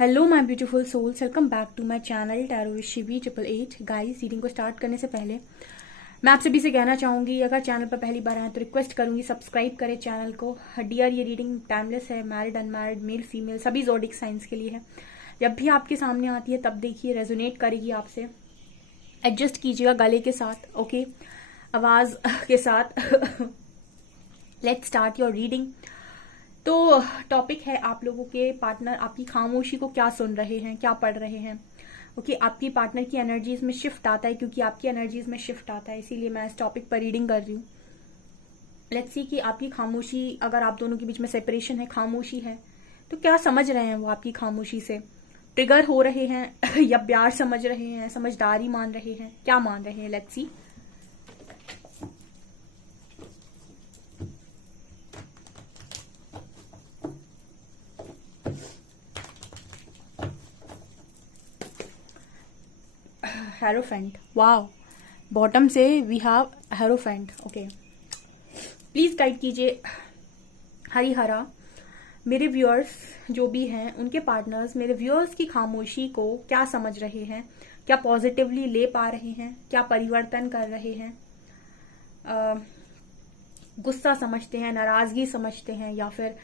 Hello my beautiful souls, welcome back to my channel tarot with Shivi 888। Guys, reading को start करने से पहले मैं आप सभी से कहना चाहूंगी, अगर चैनल पर पहली बार आए तो रिक्वेस्ट करूंगी सब्सक्राइब करें चैनल को। डियर, ये रीडिंग टाइमलेस है, मैरिड अनमैरिड मेल फीमेल सभी ज़ोडिक साइंस के लिए है। जब भी आपके सामने आती है तब देखिए, रेजोनेट करेगी आपसे। एडजस्ट कीजिएगा गले के साथ, ओके, आवाज़ के साथ। Let's start your reading. तो टॉपिक है, आप लोगों के पार्टनर आपकी खामोशी को क्या सुन रहे हैं, क्या पढ़ रहे हैं। ओके, आपकी पार्टनर की एनर्जीज में शिफ्ट आता है, क्योंकि आपकी एनर्जीज में शिफ्ट आता है, इसीलिए मैं इस टॉपिक पर रीडिंग कर रही हूँ। लेट्स सी कि आपकी खामोशी, अगर आप दोनों के बीच में सेपरेशन है, खामोशी है, तो क्या समझ रहे हैं वो आपकी खामोशी से। ट्रिगर हो रहे हैं या प्यार समझ रहे हैं, समझदारी मान रहे हैं, क्या मान रहे हैं। Let's see. Hierophant, wow, bottom से we have hierophant. Okay, please guide कीजिए हरिहरा। मेरे व्यूअर्स जो भी हैं, उनके पार्टनर्स मेरे व्यूअर्स की खामोशी को क्या समझ रहे हैं, क्या पॉजिटिवली ले पा रहे हैं, क्या परिवर्तन कर रहे हैं, गुस्सा समझते हैं, नाराजगी समझते हैं, या फिर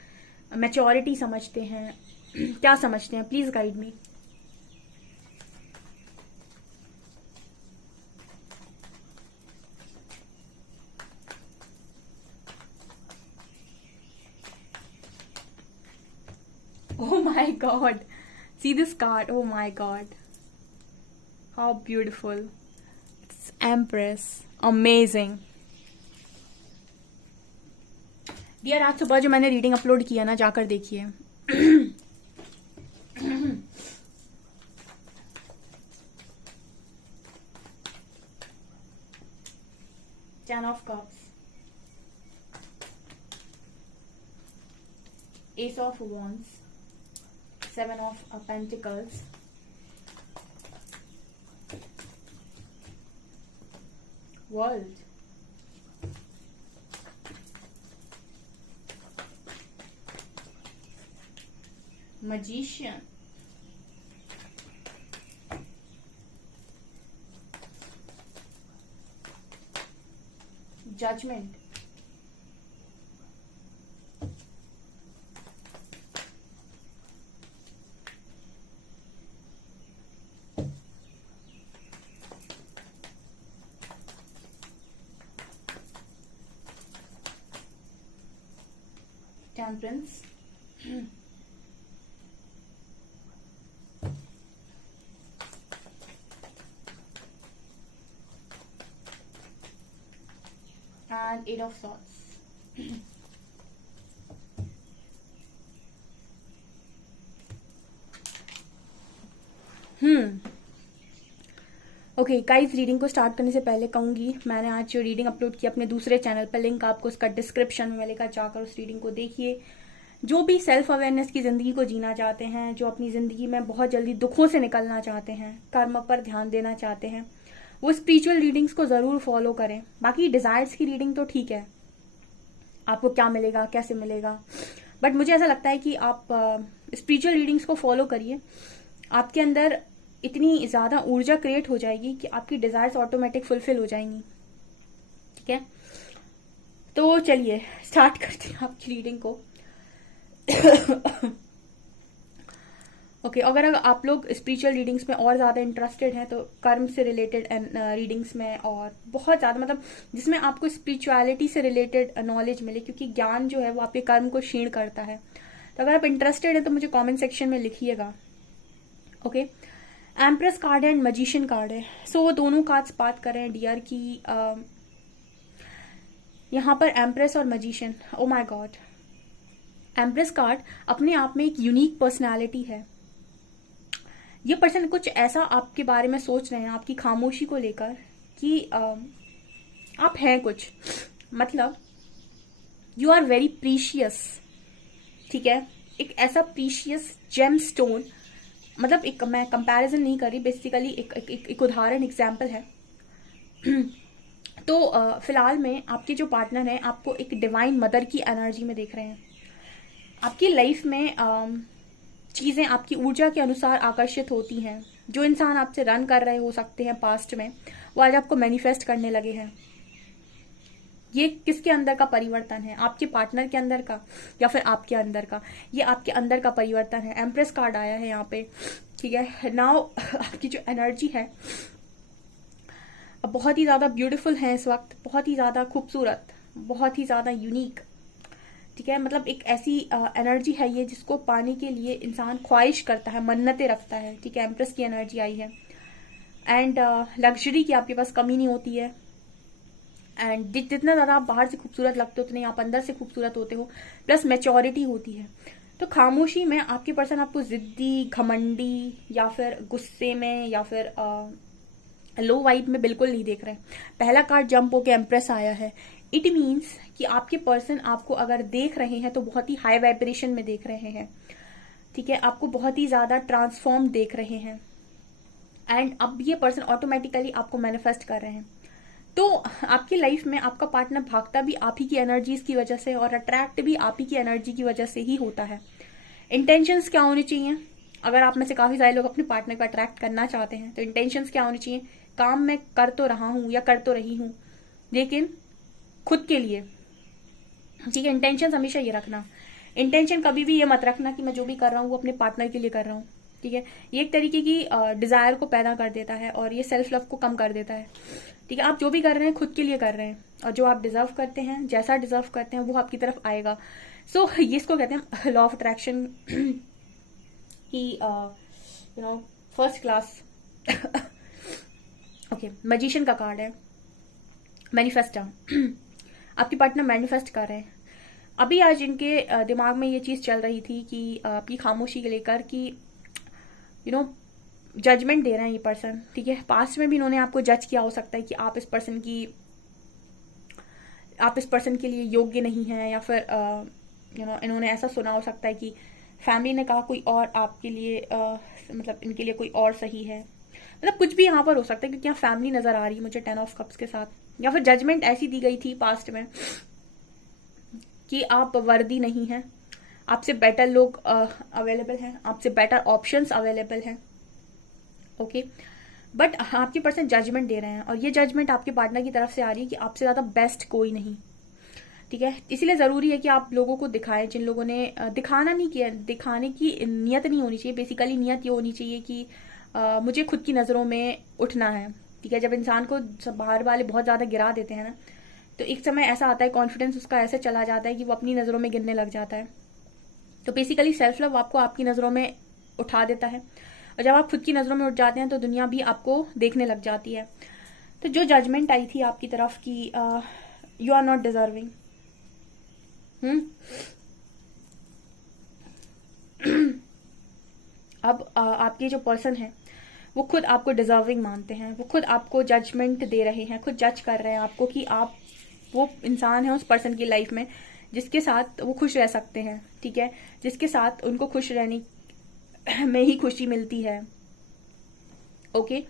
मैच्योरिटी समझते हैं, क्या समझते हैं। Please guide me. Oh my god. See this card. Oh my god. How beautiful. It's Empress. Amazing. Dear, आज सुबह जो मैंने रीडिंग अपलोड किया ना, जाकर देखिए। Ten of Cups, Ace of Wands, Seven of Pentacles, World, Magician, Judgment, Temperance, and Eight of Swords. Okay guys, reading को start करने से पहले कहूंगी, मैंने आज जो रीडिंग अपलोड की अपने दूसरे चैनल पर, लिंक आपको उसका डिस्क्रिप्शन में मिलेगा, जाकर उस रीडिंग को देखिए। जो भी सेल्फ अवेयरनेस की जिंदगी को जीना चाहते हैं, जो अपनी जिंदगी में बहुत जल्दी दुखों से निकलना चाहते हैं, कर्म पर ध्यान देना चाहते हैं, वो स्पिरिचुअल रीडिंग्स को जरूर फॉलो करें। बाकी डिजायर्स की रीडिंग तो ठीक है, आपको क्या मिलेगा, कैसे मिलेगा, बट मुझे ऐसा लगता है कि आप स्पिरिचुअल रीडिंग्स को फॉलो करिए। आपके अंदर इतनी ज्यादा ऊर्जा क्रिएट हो जाएगी कि आपकी डिजायर्स ऑटोमेटिक फुलफिल हो जाएंगी। ठीक है, तो चलिए स्टार्ट करते हैं आपकी रीडिंग को। ओके, अगर आप लोग स्पिरिचुअल रीडिंग्स में और ज़्यादा इंटरेस्टेड हैं, तो कर्म से रिलेटेड रीडिंग्स में, और बहुत ज़्यादा मतलब जिसमें आपको स्पिरिचुअलिटी से रिलेटेड नॉलेज मिले, क्योंकि ज्ञान जो है वो आपके कर्म को क्षीण करता है। तो अगर आप इंटरेस्टेड हैं तो मुझे कमेंट सेक्शन में लिखिएगा। ओके, एम्प्रेस कार्ड है एंड मैजिशियन कार्ड है। सो दोनों कार्ड्स बात कर रहे हैं डियर की, यहाँ पर एम्प्रेस और magician. Oh my God, empress card अपने आप में एक यूनिक पर्सनालिटी है। ये पर्सन कुछ ऐसा आपके बारे में सोच रहे हैं, आपकी खामोशी को लेकर, कि आप हैं कुछ, मतलब यू आर वेरी प्रीशियस। ठीक है, एक ऐसा प्रीशियस जेम स्टोन, मतलब एक, मैं कंपैरिजन नहीं कर रही, बेसिकली एक उदाहरण, एग्जाम्पल है। तो फिलहाल में आपके जो पार्टनर हैं आपको एक डिवाइन मदर की एनर्जी में देख रहे हैं। आपकी लाइफ में चीज़ें आपकी ऊर्जा के अनुसार आकर्षित होती हैं। जो इंसान आपसे रन कर रहे हो सकते हैं पास्ट में, वो आज आपको मैनिफेस्ट करने लगे हैं। ये किसके अंदर का परिवर्तन है? आपके पार्टनर के अंदर का या फिर आपके अंदर का? ये आपके अंदर का परिवर्तन है। एम्प्रेस कार्ड आया है यहाँ पे, ठीक है। नाउ आपकी जो एनर्जी है बहुत ही ज़्यादा ब्यूटीफुल है इस वक्त, बहुत ही ज़्यादा खूबसूरत, बहुत ही ज़्यादा यूनिक, ठीक है। मतलब एक ऐसी एनर्जी है ये जिसको पाने के लिए इंसान ख्वाहिश करता है, मन्नतें रखता है, ठीक है। एम्प्रेस की एनर्जी आई है एंड लग्जरी की आपके पास कमी नहीं होती है। एंड जितना ज़्यादा आप बाहर से खूबसूरत लगते हो उतने आप अंदर से खूबसूरत होते हो, प्लस मैच्योरिटी होती है। तो खामोशी में आपके पर्सन आपको जिद्दी, घमंडी या फिर गुस्से में या फिर लो वाइब में बिल्कुल नहीं देख रहे हैं। पहला कार्ड जंप होके एम्प्रेस आया है। इट मीन्स कि आपके पर्सन आपको अगर देख रहे हैं तो बहुत ही हाई वाइब्रेशन में देख रहे हैं, ठीक है। आपको बहुत ही ज़्यादा ट्रांसफॉर्म देख रहे हैं एंड अब ये पर्सन ऑटोमेटिकली आपको मैनिफेस्ट कर रहे हैं। तो आपकी लाइफ में आपका पार्टनर भागता भी आप ही की एनर्जीज की वजह से और अट्रैक्ट भी आप ही की एनर्जी की वजह से ही होता है। इंटेंशंस क्या होनी चाहिए? अगर आप में से काफी सारे लोग अपने पार्टनर को अट्रैक्ट करना चाहते हैं तो इंटेंशंस क्या होनी चाहिए? काम मैं कर तो रहा हूं या कर तो रही हूं, लेकिन खुद के लिए, ठीक है। इंटेंशन हमेशा ये रखना, इंटेंशन कभी भी ये मत रखना कि मैं जो भी कर रहा हूँ वो अपने पार्टनर के लिए कर रहा हूँ, ठीक है। ये एक तरीके की डिजायर को पैदा कर देता है और ये सेल्फ लव को कम कर देता है, ठीक है। आप जो भी कर रहे हैं खुद के लिए कर रहे हैं और जो आप डिजर्व करते हैं, जैसा डिजर्व करते हैं वो आपकी तरफ आएगा। सो ये इसको कहते हैं लॉ ऑफ अट्रैक्शन की फर्स्ट क्लास। ओके, मैजिशियन का कार्ड है, मैनिफेस्टर। आपके पार्टनर मैनिफेस्ट कर रहे हैं। अभी आज इनके दिमाग में ये चीज चल रही थी कि आपकी खामोशी के लेकर कि जजमेंट दे रहे हैं ये पर्सन, ठीक है। पास्ट में भी इन्होंने आपको जज किया हो सकता है कि आप इस पर्सन के लिए योग्य नहीं है, या फिर इन्होंने ऐसा सुना हो सकता है कि फैमिली ने कहा कोई और आपके लिए मतलब इनके लिए कोई और सही है। मतलब कुछ भी यहाँ पर हो सकता है क्योंकि यहाँ फैमिली नजर आ रही है मुझे 10 ऑफ कप्स के साथ, या फिर जजमेंट ऐसी दी गई थी पास्ट में कि आप वर्दी नहीं हैं, आपसे बेटर लोग अवेलेबल हैं, आपसे बेटर ऑप्शंस अवेलेबल हैं, ओके। बट आपके पर्सन जजमेंट दे रहे हैं और ये जजमेंट आपके पार्टनर की तरफ से आ रही है कि आपसे ज्यादा बेस्ट कोई नहीं, ठीक है। इसीलिए जरूरी है कि आप लोगों को दिखाएं, जिन लोगों ने दिखाना नहीं किया, दिखाने की नियत नहीं होनी चाहिए। बेसिकली नियत ये होनी चाहिए कि मुझे खुद की नजरों में उठना है, ठीक है। जब इंसान को बाहर वाले बहुत ज्यादा गिरा देते हैं ना, तो एक समय ऐसा आता है, कॉन्फिडेंस उसका ऐसे चला जाता है कि वो अपनी नजरों में गिरने लग जाता है। तो बेसिकली सेल्फ लव आपको आपकी नजरों में उठा देता है और जब आप खुद की नजरों में उठ जाते हैं तो दुनिया भी आपको देखने लग जाती है। तो जो जजमेंट आई थी आपकी तरफ की यू आर नॉट डिजर्विंग, अब आपके जो पर्सन है वो खुद आपको डिजर्विंग मानते हैं, वो खुद आपको जजमेंट दे रहे हैं, खुद जज कर रहे हैं आपको कि आप वो इंसान है उस पर्सन की लाइफ में जिसके साथ वो खुश रह सकते हैं, ठीक है। जिसके साथ उनको खुश रहने में ही खुशी मिलती है, ओके।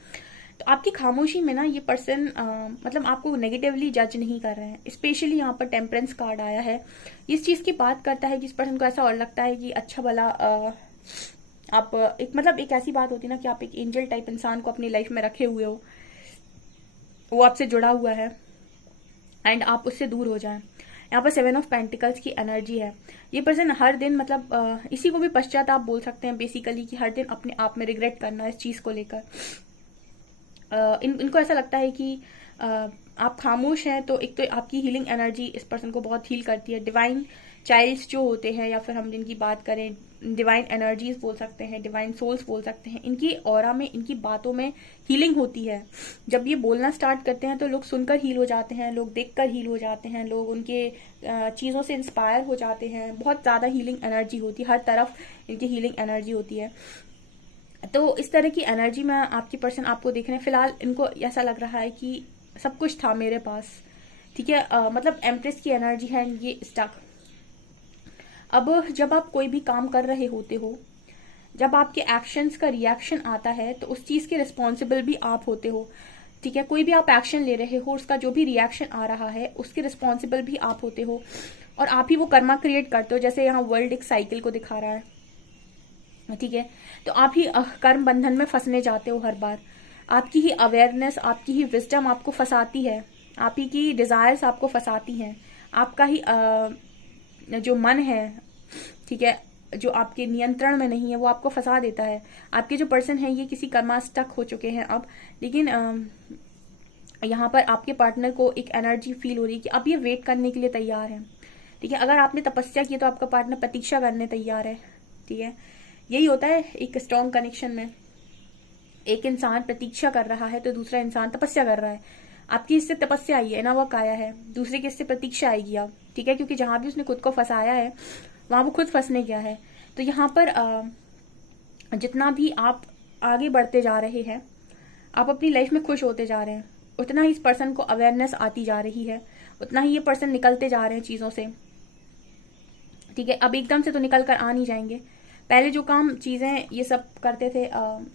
तो आपकी खामोशी में ना ये पर्सन मतलब आपको नेगेटिवली जज नहीं कर रहे हैं। स्पेशली यहाँ पर टेम्परेंस कार्ड आया है, इस चीज की बात करता है कि इस पर्सन को ऐसा और लगता है कि अच्छा भला आप एक ऐसी बात होती है ना कि आप एक एंजल टाइप इंसान को अपनी लाइफ में रखे हुए हो, वो आपसे जुड़ा हुआ है एंड आप उससे दूर हो जाएं। यहाँ पर 7 ऑफ पेंटिकल्स की एनर्जी है। ये पर्सन हर दिन मतलब इसी को भी पश्चाताप बोल सकते हैं बेसिकली, कि हर दिन अपने आप में रिग्रेट करना इस चीज को लेकर। इनको ऐसा लगता है कि आप खामोश हैं तो एक तो आपकी हीलिंग एनर्जी इस पर्सन को बहुत हील करती है। डिवाइन चाइल्ड्स जो होते हैं, या फिर हम जिनकी बात करें डिवाइन एनर्जीज बोल सकते हैं, डिवाइन सोल्स बोल सकते हैं, इनकी ऑरा में, इनकी बातों में हीलिंग होती है। जब ये बोलना स्टार्ट करते हैं तो लोग सुनकर हील हो जाते हैं, लोग देखकर हील हो जाते हैं, लोग उनके चीज़ों से इंस्पायर हो जाते हैं। बहुत ज़्यादा हीलिंग एनर्जी होती है, हर तरफ इनकी हीलिंग एनर्जी होती है। तो इस तरह की एनर्जी में आपकी पर्सन आपको देख रहे हैं। फिलहाल इनको ऐसा लग रहा है कि सब कुछ था मेरे पास, ठीक है। मतलब एम्प्रेस की एनर्जी है, ये स्टक। अब जब आप कोई भी काम कर रहे होते हो, जब आपके एक्शंस का रिएक्शन आता है तो उस चीज के रिस्पॉन्सिबल भी आप होते हो, ठीक है। कोई भी आप एक्शन ले रहे हो, उसका जो भी रिएक्शन आ रहा है उसके रिस्पॉन्सिबल भी आप होते हो और आप ही वो कर्मा क्रिएट करते हो। जैसे यहाँ वर्ल्ड एक साइकिल को दिखा रहा है, ठीक है। तो आप ही कर्म बंधन में फंसने जाते हो हर बार। आपकी ही अवेयरनेस, आपकी ही विजडम आपको फंसाती है, आप ही की डिजायर्स आपको फंसाती हैं, आपका ही जो मन है, ठीक है, जो आपके नियंत्रण में नहीं है, वो आपको फंसा देता है। आपके जो पर्सन है ये किसी कर्मा स्टक हो चुके हैं अब, लेकिन यहाँ पर आपके पार्टनर को एक एनर्जी फील हो रही है कि अब ये वेट करने के लिए तैयार है। ठीक है, अगर आपने तपस्या की तो आपका पार्टनर प्रतीक्षा करने तैयार है। ठीक है, यही होता है एक स्ट्रॉन्ग कनेक्शन में। एक इंसान प्रतीक्षा कर रहा है तो दूसरा इंसान तपस्या कर रहा है। आपकी इससे तपस्या आई है ना, वह आया है, दूसरे की इससे प्रतीक्षा आएगी अब। ठीक है, क्योंकि जहां भी उसने खुद को फंसाया है वहां वो खुद फंसने गया है। तो यहाँ पर जितना भी आप आगे बढ़ते जा रहे हैं, आप अपनी लाइफ में खुश होते जा रहे हैं, उतना ही इस पर्सन को अवेयरनेस आती जा रही है, उतना ही ये पर्सन निकलते जा रहे हैं चीजों से। ठीक है, अब एकदम से तो निकल कर आ नहीं जाएंगे। पहले जो काम चीजें ये सब करते थे,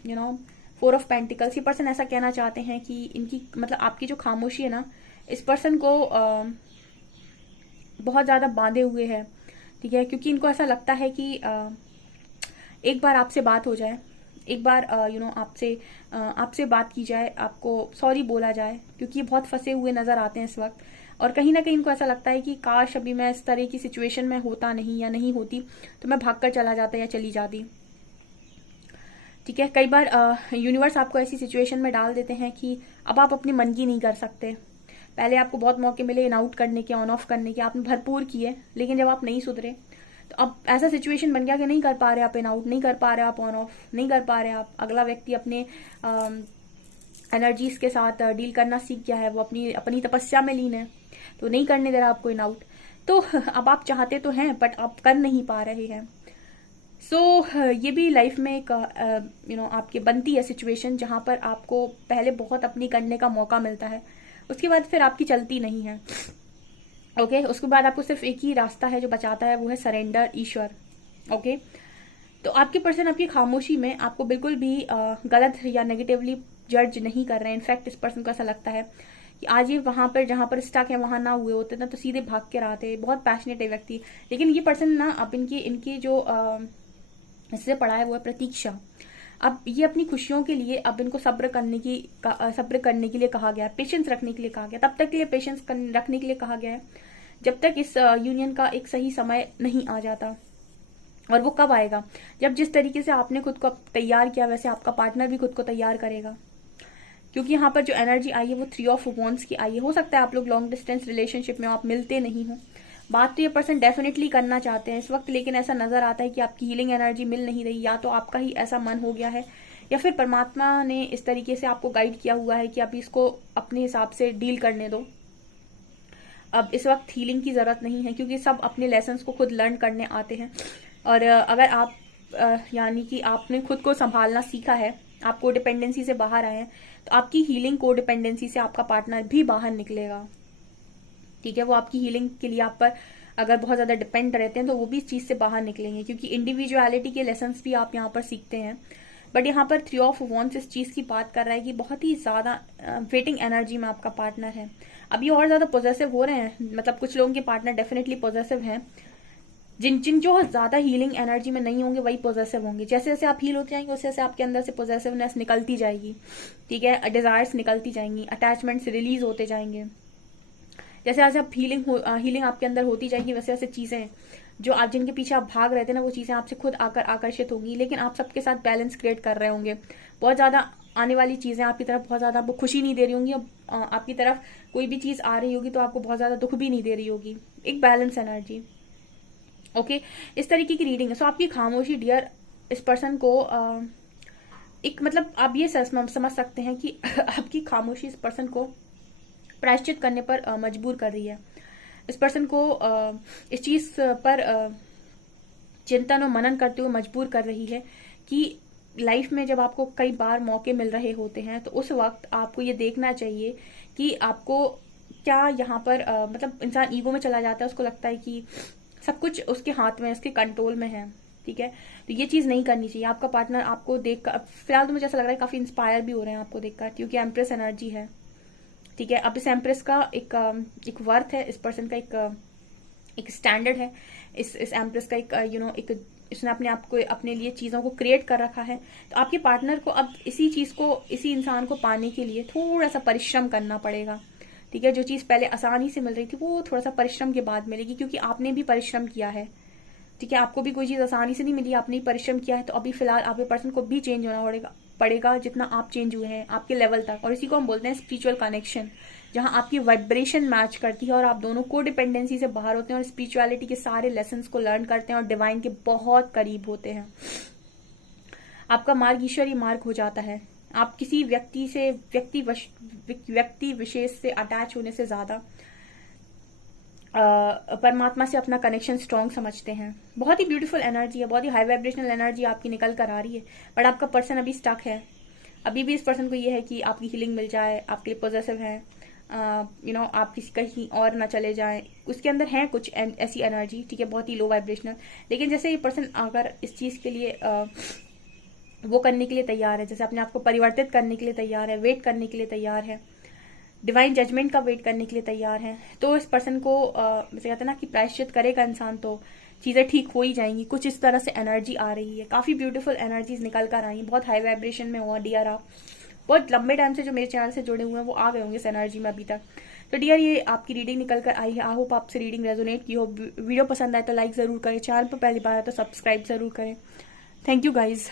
यू नो, 4 ऑफ पेंटिकल्स, ये पर्सन ऐसा कहना चाहते हैं कि इनकी मतलब आपकी जो खामोशी है ना, इस पर्सन को बहुत ज्यादा बांधे हुए है। ठीक है, क्योंकि इनको ऐसा लगता है कि एक बार आपसे बात हो जाए, एक बार आपसे बात की जाए, आपको सॉरी बोला जाए, क्योंकि ये बहुत फंसे हुए नजर आते हैं इस वक्त। और कहीं ना कहीं इनको ऐसा लगता है कि काश अभी मैं इस तरह की सिचुएशन में होता नहीं या नहीं होती तो मैं भागकर चला जाता या चली जाती। ठीक है, कई बार यूनिवर्स आपको ऐसी सिचुएशन में डाल देते हैं कि अब आप अपनी मन की नहीं कर सकते। पहले आपको बहुत मौके मिले इन आउट करने के, ऑन ऑफ करने के, आपने भरपूर किए, लेकिन जब आप नहीं सुधरे तो अब ऐसा सिचुएशन बन गया कि नहीं कर पा रहे आप इन आउट, नहीं कर पा रहे आप ऑन ऑफ, नहीं कर पा रहे आप। अगला व्यक्ति अपने एनर्जीज के साथ डील करना सीख गया है, वो अपनी तपस्या में लीन है, तो नहीं करने दे रहा आपको इन आउट। तो अब आप चाहते तो हैं बट आप कर नहीं पा रहे हैं। ये भी लाइफ में एक आपके बनती है सिचुएशन, जहां पर आपको पहले बहुत अपनी करने का मौका मिलता है, उसके बाद फिर आपकी चलती नहीं है। ओके, उसके बाद आपको सिर्फ एक ही रास्ता है जो बचाता है, वो है सरेंडर, ईश्वर। ओके, तो आपके पर्सन आपकी खामोशी में आपको बिल्कुल भी गलत या नेगेटिवली जज नहीं कर रहे हैं। इनफैक्ट इस पर्सन को ऐसा लगता है कि आज ये वहां पर जहां पर स्टक है वहां ना हुए होते ना तो सीधे भाग के आते। बहुत पैशनेट है व्यक्ति, लेकिन ये पर्सन ना अब इनकी जो इससे पढ़ा है वो है प्रतीक्षा। अब ये अपनी खुशियों के लिए अब इनको सब्र करने के लिए कहा गया है, पेशेंस रखने के लिए कहा गया। तब तक के लिए पेशेंस रखने के लिए कहा गया है जब तक इस यूनियन का एक सही समय नहीं आ जाता। और वो कब आएगा? जब जिस तरीके से आपने खुद को तैयार किया वैसे आपका पार्टनर भी खुद को तैयार करेगा। क्योंकि यहाँ पर जो एनर्जी आई है वो 3 ऑफ वॉन्ड्स की आई है। हो सकता है आप लोग लॉन्ग डिस्टेंस रिलेशनशिप में आप मिलते नहीं हो, बात तो ये पर्सन डेफिनेटली करना चाहते हैं इस वक्त, लेकिन ऐसा नजर आता है कि आपकी हीलिंग एनर्जी मिल नहीं रही। या तो आपका ही ऐसा मन हो गया है या फिर परमात्मा ने इस तरीके से आपको गाइड किया हुआ है कि आप इसको अपने हिसाब से डील करने दो। अब इस वक्त हीलिंग की जरूरत नहीं है, क्योंकि सब अपने लेसन्स को खुद लर्न करने आते हैं। और अगर आप यानी कि आपने खुद को संभालना सीखा है, आप कोडिपेंडेंसी से बाहर आए हैं, तो आपकी हीलिंग कोडिपेंडेंसी से आपका पार्टनर भी बाहर निकलेगा। ठीक है, वो आपकी हीलिंग के लिए आप पर अगर बहुत ज्यादा डिपेंड रहते हैं तो वो भी इस चीज से बाहर निकलेंगे, क्योंकि इंडिविजुअलिटी के लेसन्स भी आप यहाँ पर सीखते हैं। बट यहाँ पर 3 ऑफ वॉन्ड्स इस चीज की बात कर रहा है कि बहुत ही ज्यादा वेटिंग एनर्जी में आपका पार्टनर है। अभी और ज्यादा पॉजिटिव हो रहे हैं, मतलब कुछ लोगों के पार्टनर डेफिनेटली पॉजिटिव हैं। जिन जो ज्यादा हीलिंग एनर्जी में नहीं होंगे वही पॉजिटिव होंगे। जैसे जैसे आप हील होते जाएंगे वैसे वैसे आपके अंदर से पॉजिटिवनेस निकलती जाएगी। ठीक है, डिजायर्स निकलती जाएंगी, अटैचमेंट्स रिलीज होते जाएंगे। जैसे आज आप हीलिंग आपके अंदर होती जाएगी वैसे वैसे चीजें जो आप जिनके पीछे आप भाग रहे थे ना, वो चीजें आपसे खुद आकर आकर्षित होंगी। लेकिन आप सबके साथ बैलेंस क्रिएट कर रहे होंगे। बहुत ज्यादा आने वाली चीजें आपकी तरफ बहुत ज्यादा आपको खुशी नहीं दे रही होंगी, आपकी तरफ कोई भी चीज आ रही होगी तो आपको बहुत ज्यादा दुख भी नहीं दे रही होगी। एक बैलेंस एनर्जी। ओके, इस तरीके की रीडिंग है। सो आपकी खामोशी डियर इस पर्सन को एक मतलब आप ये समझ सकते हैं कि आपकी खामोशी इस पर्सन को प्रायश्चित करने पर मजबूर कर रही है। इस पर्सन को इस चीज पर चिंतन और मनन करते हुए मजबूर कर रही है कि लाइफ में जब आपको कई बार मौके मिल रहे होते हैं तो उस वक्त आपको ये देखना चाहिए कि आपको क्या यहाँ पर मतलब इंसान ईगो में चला जाता है, उसको लगता है कि सब कुछ उसके हाथ में, उसके कंट्रोल में है। ठीक है, तो ये चीज नहीं करनी चाहिए। आपका पार्टनर आपको देखकर फिलहाल तो मुझे ऐसा लग रहा है काफी इंस्पायर भी हो रहे हैं आपको देखकर, क्योंकि एम्प्रेस एनर्जी है। ठीक है, अब इस एम्प्रेस का एक वर्थ है, इस पर्सन का एक स्टैंडर्ड है, इस एम्प्रेस का एक इसने अपने आप को अपने लिए चीज़ों को क्रिएट कर रखा है। तो आपके पार्टनर को अब इसी चीज़ को, इसी इंसान को पाने के लिए थोड़ा सा परिश्रम करना पड़ेगा। ठीक है, जो चीज़ पहले आसानी से मिल रही थी वो थोड़ा सा परिश्रम के बाद मिलेगी, क्योंकि आपने भी परिश्रम किया है। ठीक है, आपको भी कोई चीज़ आसानी से नहीं मिली, आपने ही परिश्रम किया है। तो अभी फिलहाल आपके पर्सन को भी चेंज होना पड़ेगा जितना आप चेंज हुए हैं, आपके लेवल तक। और इसी को हम बोलते हैं स्पिरिचुअल कनेक्शन, जहां आपकी वाइब्रेशन मैच करती है और आप दोनों को डिपेंडेंसी से बाहर होते हैं और स्पिरिचुअलिटी के सारे लेसन्स को लर्न करते हैं और डिवाइन के बहुत करीब होते हैं। आपका मार्ग ईश्वरीय मार्ग हो जाता है। आप किसी व्यक्ति विशेष से अटैच होने से ज्यादा परमात्मा से अपना कनेक्शन स्ट्रॉन्ग समझते हैं। बहुत ही ब्यूटीफुल एनर्जी है, बहुत ही हाई वाइब्रेशनल एनर्जी आपकी निकल कर आ रही है। बट आपका पर्सन अभी स्टक है। अभी भी इस पर्सन को ये है कि आपकी हीलिंग मिल जाए, आपके लिए पॉजिटिव है, आप किसी कहीं और ना चले जाएं। उसके अंदर है कुछ ऐसी एनर्जी, ठीक है, बहुत ही लो वाइब्रेशनल। लेकिन जैसे ये पर्सन अगर इस चीज के लिए वो करने के लिए तैयार है, जैसे अपने आप को परिवर्तित करने के लिए तैयार है, वेट करने के लिए तैयार है, डिवाइन जजमेंट का वेट करने के लिए तैयार है, तो इस पर्सन को जैसे कहते हैं ना कि प्रायश्चित करेगा इंसान तो चीजें ठीक हो ही जाएंगी। कुछ इस तरह से एनर्जी आ रही है। काफी ब्यूटीफुल एनर्जीज निकल कर आई, बहुत हाई वाइब्रेशन में हुआ डियर। आप बहुत लंबे टाइम से जो मेरे चैनल से जुड़े हुए हैं वो आ गए होंगे इस एनर्जी में अभी तक। तो डियर, ये आपकी रीडिंग निकल कर आई है। आई होप आपसे रीडिंग रेजोनेट की हो। वीडियो पसंद आए तो लाइक जरूर करें, चैनल पर पहली बार है तो सब्सक्राइब जरूर करें। Thank you guys.